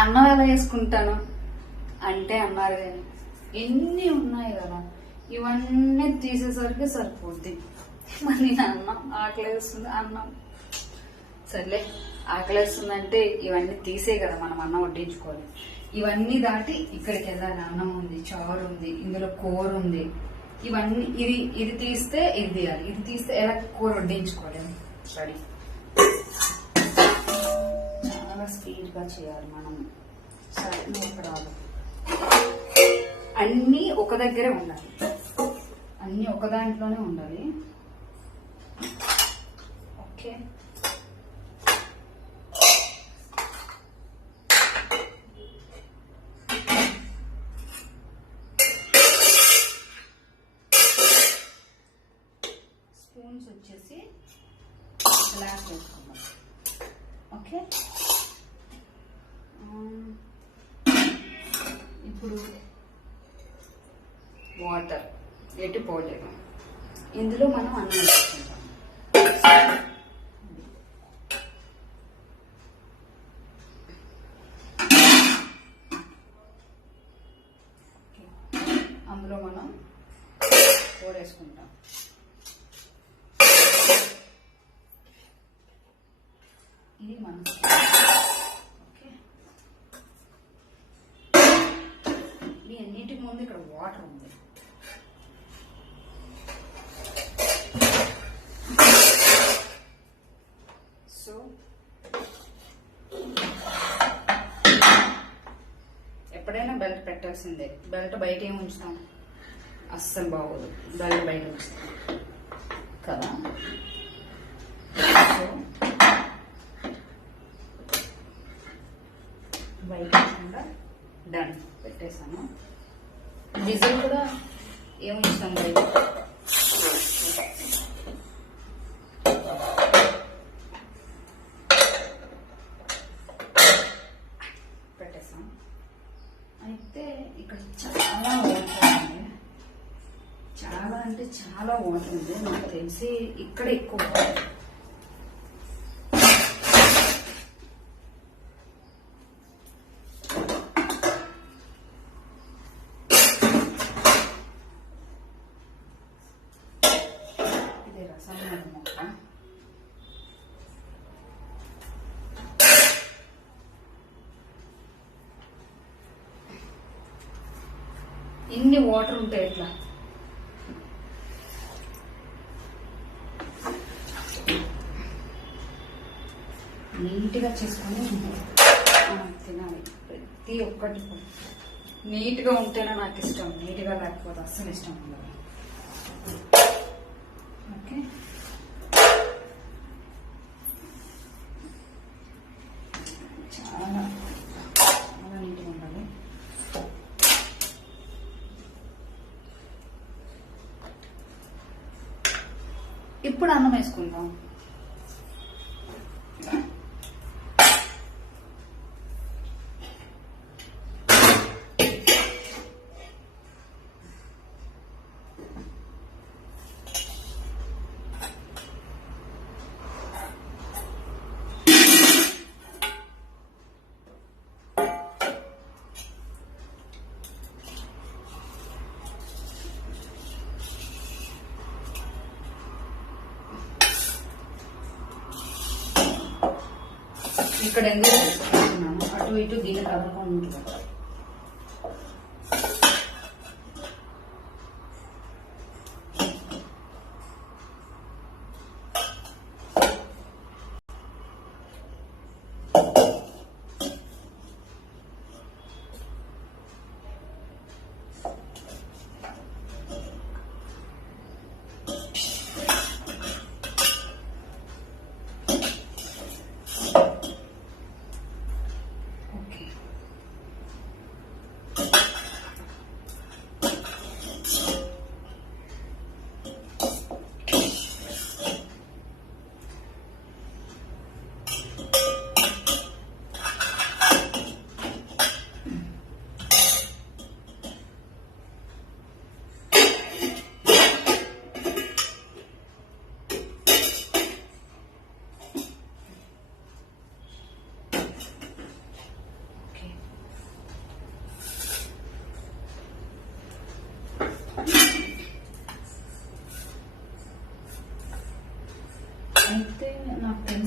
అన్నం ఎలా వేసుకుంటాను అంటే అన్నారు కానీ ఎన్ని ఉన్నాయి కదా, ఇవన్నీ తీసేసరికి సరిపోద్ది. మరి నేను అన్నం ఆకలేస్తుంది, అన్నం సర్లే ఆకలేస్తుందంటే ఇవన్నీ తీసే కదా మనం అన్నం వడ్డించుకోవాలి. ఇవన్నీ దాటి ఇక్కడికి వెళ్ళాలి. అన్నం ఉంది, చారు ఉంది, ఇందులో కూర ఉంది, ఇవన్నీ ఇది తీస్తే ఇది తీయాలి, ఇది తీస్తే ఎలా కూర వడ్డించుకోవాలి. రెడీ. చాలా స్పీడ్ గా చేయాలి మనం. సరే ఇక్కడ అన్నీ ఒక దగ్గరే ఉండాలి, అన్నీ ఒక దాంట్లోనే ఉండాలి. ఓకే, స్పూన్స్ వచ్చేసి గ్లాస్ వేసుకుందాం. ఓకే, ఇప్పుడు వాటర్ ఎటు పోలేము, ఇందులో మనం అన్నం వేసుకుంటాం. అందులో మనం కూర వేసుకుంటాం. ఇది మనం ఈ అన్నిటికి ముందు ఇక్కడ వాటర్ ఉంది. సో ఎప్పుడైనా బెల్ట్ పెట్టాల్సిందే. బెల్ట్ బయట ఏమి ఉంచుతాం, అస్సలు బాగోదు. బెల్ట్ బయట ఉంచుతాం కదా. సో బయట డన్ పెట్టేసాను. విజిల్ కూడా ఏమి ఇష్టం బయట పెట్టేసాం. అయితే ఇక్కడ చాలా వాటర్ ఉంది, చాలా అంటే చాలా వాటర్ ఉంది. నాకు తెలిసి ఇక్కడ ఎక్కువ వాటర్. ఇన్ని వాటర్ ఉంటాయి. ఇట్లా నీట్గా చేసుకొని తినాలి. ప్రతి ఒక్కటి నీట్గా ఉంటేనే నాకు ఇష్టం, నీట్గా లేకపోతే అస్సలు ఇష్టం ఉండదు. ఓకే, చాలా చాలా నీట్గా ఉండాలి. ఇప్పుడు అన్నం వేసుకుందాం. ఇక్కడ ఎందుకు వేసుకుంటున్నాను, అటు ఇటు గిన్నె కదలకుండా ఉంటుంది.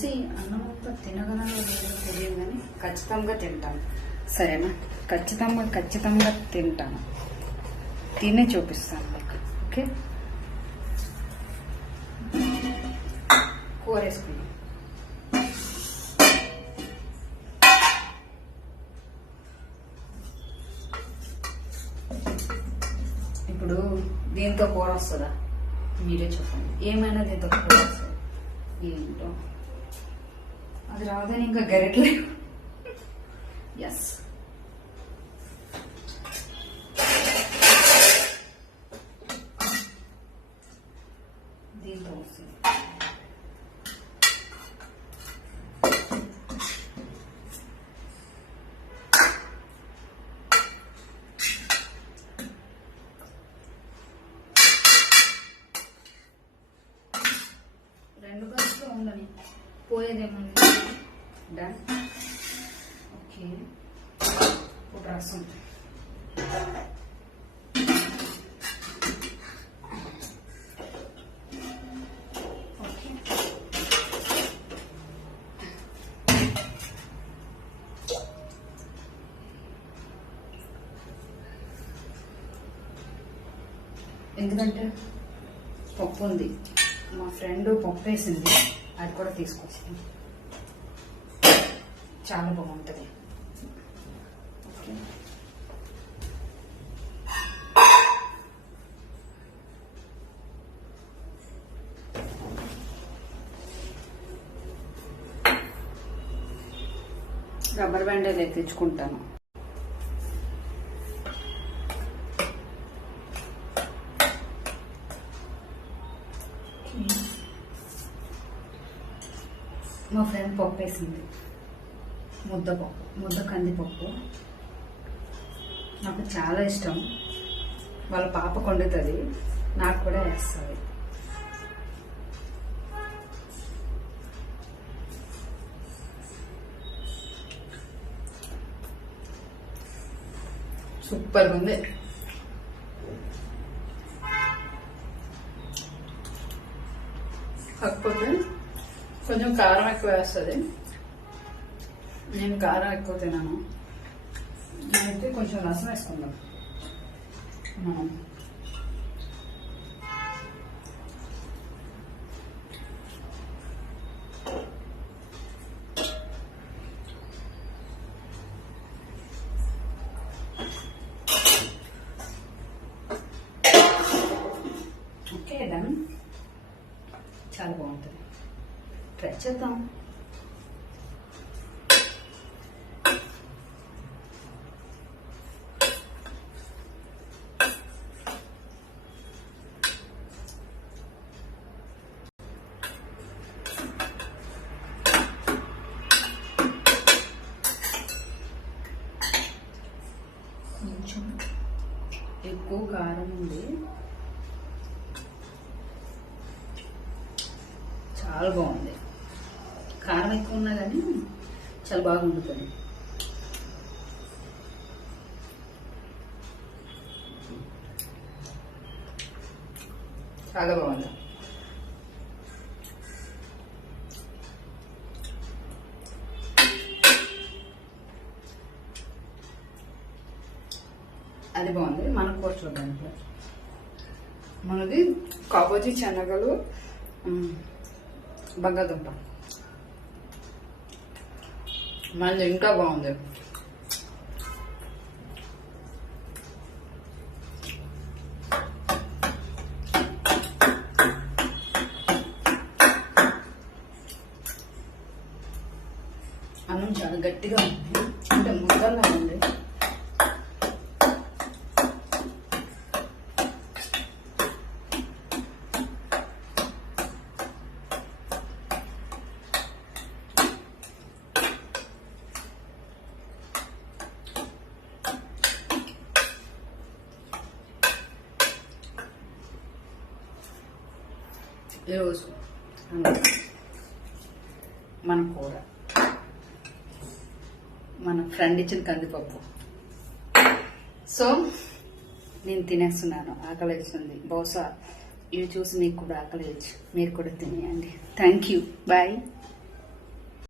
తెలిసి అన్నం అంతా తినగలను లేదో తెలియదు కానీ ఖచ్చితంగా తింటాను. సరేనా? ఖచ్చితంగా తింటాను. తినే చూపిస్తాను మీకు. ఓకే, కూర వేసుకున్నాం. ఇప్పుడు దీంతో కూర వస్తుందా? మీరే చెప్పండి. ఏమైనా దీంతో కూర వస్తుంది? ఏంటో అది రాదని ఇంకా గరిటలే. ఎస్, దీంతో వస్తుంది. రెండు గంటలు ఉండని పోయేదేముంది. డన్. ఓకే, ఇప్పుడు రసం. ఓకే, ఎందుకంటే పప్పు ఉంది, మా ఫ్రెండ్ పప్పు వేసింది, అది కూడా తీసుకొచ్చింది. చాలా బాగుంటుంది. ఓకే, రబ్బర్ బ్యాండేలు తెచ్చుకుంటాను. మా ఫ్రెండ్ పప్పు వేసింది, ముద్ద కందిపప్పు. నాకు చాలా ఇష్టం. వాళ్ళ పాప వండుతుంది, నాకు కూడా వేస్తుంది. సూపర్గా ఉంది. కాకపోతే కొంచెం కారం ఎక్కువ వేస్తుంది. నేను కారం ఎక్కువ తినాను. అయితే కొంచెం రసం వేసుకుందాం మనం. Okay, done. చాలా బాగుంటుంది. ట్రై చేద్దాం. కొంచెం ఎక్కువ కారం ఉంది, చాలా బాగుంది. కారం ఎక్కువ ఉన్నా కానీ చాలా బాగా వండుతుంది. చాలా బాగుంది. అది బాగుంది. మన కూర చూద్దాం. మనది కాబోజీ శనగలు, బంగాళదుంప. మనది ఇంకా బాగుంది. అన్నం చాలా గట్టిగా ఉంది, అంటే ముద్దలా ఉంది. ఈరోజు మన కూర, మన ఫ్రెండ్ ఇచ్చిన కందిపప్పు. సో నేను తినేస్తున్నాను, ఆకలి వేస్తుంది. బహుశా ఇవి చూసి మీకు కూడా ఆకలి వేయచ్చు, మీరు కూడా తినేయండి. Thank you, bye.